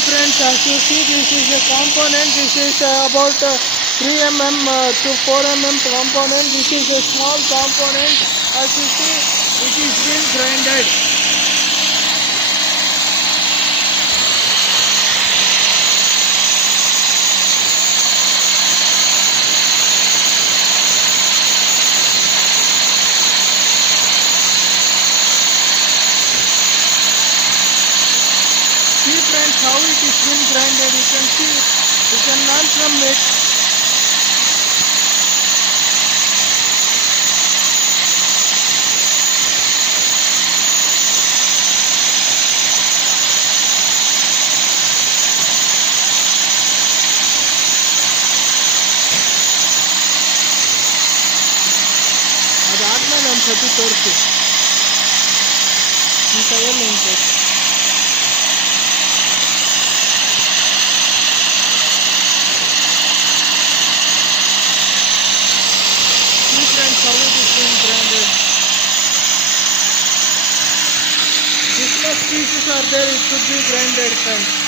friends, as you see, this is a component. This is about 3 mm to 4 mm component. This is a small component. As you see, it is been grinded. See friends, how it is been grinded. You can see, you can learn from it. ಅದಾದ್ಮೇಲೆ ಒಂದು ಸತಿ ತೋರಿಸಿ ಈ ಕೈಯಲ್ಲಿ ಒಂದು ತೋರಿಸಿ. See friends, how it is being grinded. This much pieces are there, it should be grinded friends.